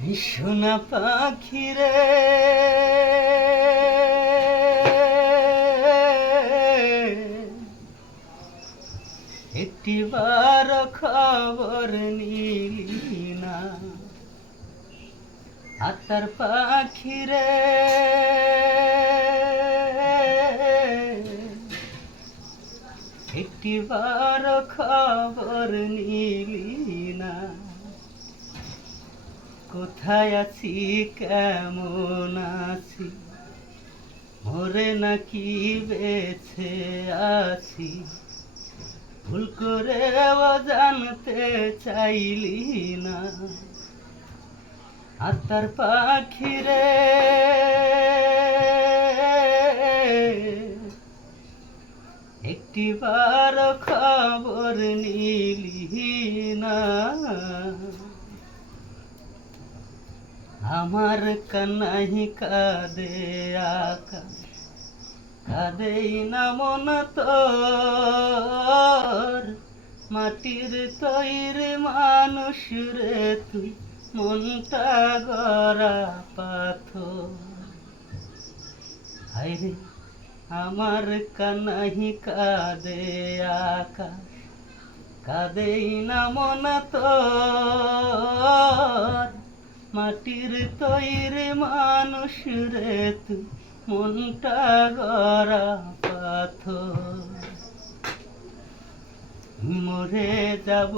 সোনা পাখি রে একটিবার খবর নিলি না আতার পাখি রে একটিবার খবর নিলি না কোথায় আছি কেমন আছি মরে নাকি বেঁচে আছি ভুল করেও জানতে চাইলি না আত্মার পাখি রে একটিবার খবর নিলি না আমার কান্নাই কাঁদে আকাশ কাঁদেই না মন তোর মাটির তৈরি মানুষ রে তুই মনটা গড়া পাথর হায়রে আমার কান্নাই কাঁদে আকাশ কাঁদেই না মন তোর মাটির তৈরি মানুষ রে তুই মনটা গড়া পাথর মরে যাব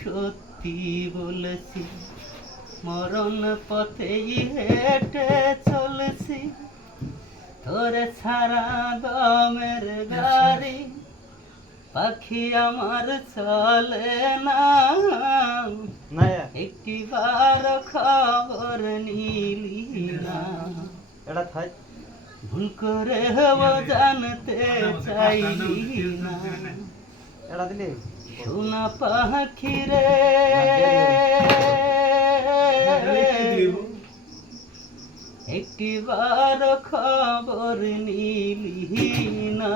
সত্যি বলেছি মরণ পথেই হেঁটে চলেছি তোরে ছাড়া দমের গাড়ি পাখি আমার চলে না একটিবার খবর নিলি না ভুল করে জানতে চাইলি না সোনা পাখি রে একটিবার খবর নিলি না